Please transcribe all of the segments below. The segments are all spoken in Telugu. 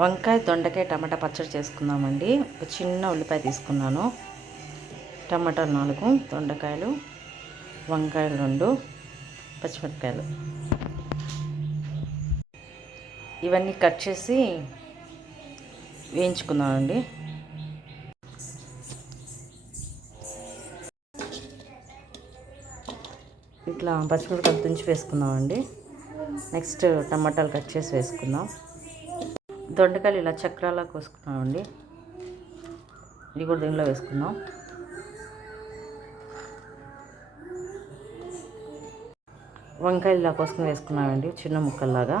వంకాయ, దొండకాయ, టమాటా పచ్చడి చేసుకుందామండి. ఒక చిన్న ఉల్లిపాయ తీసుకున్నాను, టమాటాలు 4, దొండకాయలు, వంకాయలు 2, పచ్చిమిరపకాయలు ఇవన్నీ కట్ చేసి వేయించుకుందామండి. ఇట్లా పచ్చిమిరపకాయలు తుంచి వేసుకుందామండి. నెక్స్ట్ టమాటాలు కట్ చేసి వేసుకుందాం. దొండకాయలు ఇలా చక్రాలా కోసుకున్నామండి. ఇది కూడా దీనిలో వేసుకుందాం. వంకాయలు ఇలా కోసుకుని వేసుకున్నామండి, చిన్న ముక్కల్లాగా.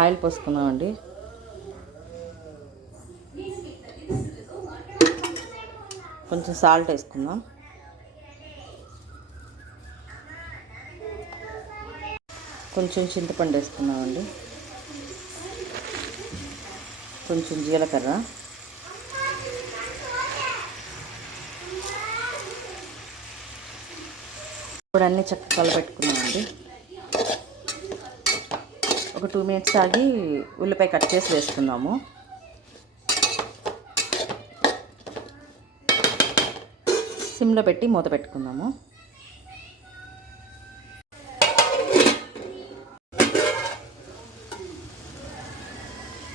ఆయిల్ పోసుకున్నామండి. కొంచెం సాల్ట్ వేసుకుందాం. కొంచెం చింతపండు వేసుకున్నామండి. కొంచెం జీలకర్ర, ఇప్పుడు అన్నీ చక్కగా కలపెట్టుకున్నామండి. ఒక 2 minutes ఆగి ఉల్లిపాయ కట్ చేసి వేసుకుందాము. సిమ్లో పెట్టి మూత పెట్టుకుందాము.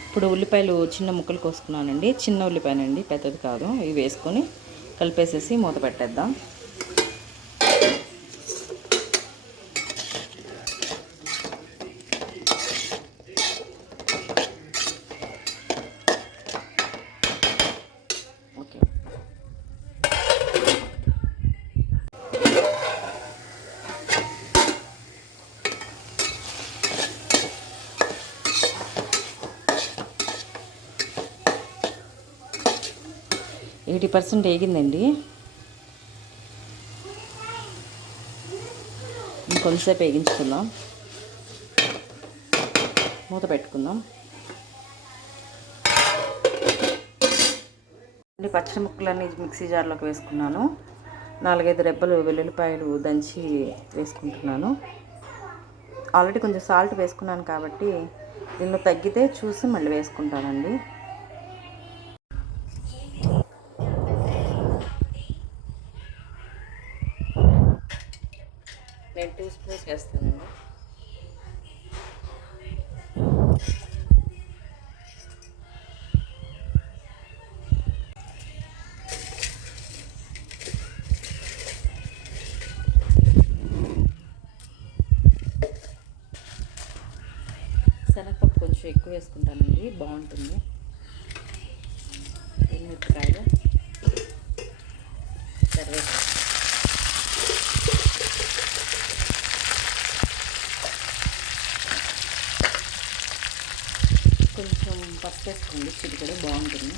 ఇప్పుడు ఉల్లిపాయలు చిన్న ముక్కలు కోసుకున్నానండి. చిన్న ఉల్లిపాయనండి, పెద్దది కాదు. ఇవి వేసుకొని కలిపేసేసి మూత పెట్టేద్దాం. ఓకే, 80% వేగిందండి. ఇంకొంతసేపు వేగించుకుందాం. మూత పెట్టుకుందాం. పచ్చడి ముక్కలన్నీ మిక్సీ జార్లోకి వేసుకున్నాను. 4-5 రెబ్బలు వెల్లుల్లిపాయలు దంచి వేసుకుంటున్నాను. ఆల్రెడీ కొంచెం సాల్ట్ వేసుకున్నాను కాబట్టి దీనిలో తగ్గితే చూసి మళ్ళీ వేసుకుంటానండి. నేను 2 స్పూన్స్ వేస్తానండి. శనగపప్పు కొంచెం ఎక్కువ వేసుకుంటానండి, బాగుంటుంది. ఎండుమిరపకాయలు, కరివేపాకు, కొంచెం పసుపు వేసుకోండి, చిటికెడు బాగుంటుంది.